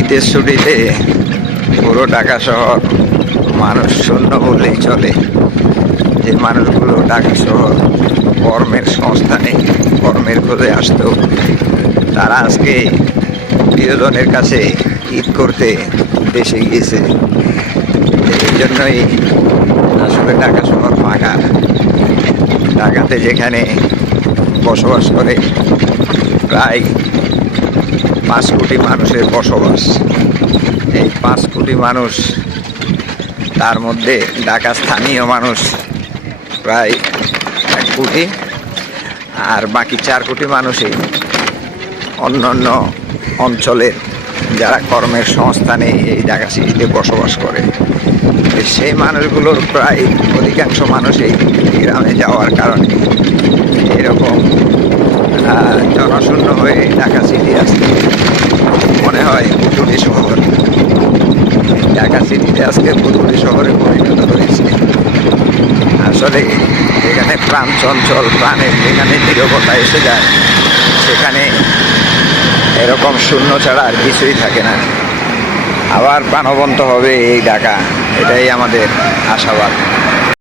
ঈদের ছুটিতে পুরো ঢাকা শহর মানুষ শূন্য বললেই চলে। যে মানুষগুলো ঢাকা শহর কর্মের সংস্থানে কর্মের খোঁজে আসতো, তারা আজকে প্রিয়জনের কাছে ঈদ করতে দেশে গিয়েছে। এই জন্যই আসলে ঢাকা শহর ফাঁকা। ঢাকাতে যেখানে বসবাস করে প্রায় 5 কোটি মানুষের বসবাস। এই 5 কোটি মানুষ, তার মধ্যে ঢাকা স্থানীয় মানুষ প্রায় 1 কোটি, আর বাকি 4 কোটি মানুষই অন্যান্য অঞ্চলের যারা কর্মের সংস্থানে এই ঢাকা সিটিতে বসবাস করে। সেই মানুষগুলোর প্রায় অধিকাংশ মানুষই গ্রামে যাওয়ার কারণে এরকম জনশূন্য হয়ে ঢাকা সিটি আসতে মনে হয় ভুতুড়ে শহর। ঢাকা সিটিতে আজকে ভুতুড়ে শহরে পরিণত হয়েছে। আসলে যেখানে প্রাণ চঞ্চল, প্রাণের যেখানে নীরবতা এসে যায়, সেখানে এরকম শূন্য ছাড়া আর কিছুই থাকে না। আবার প্রাণবন্ত হবে এই ঢাকা, এটাই আমাদের আশাবাদ।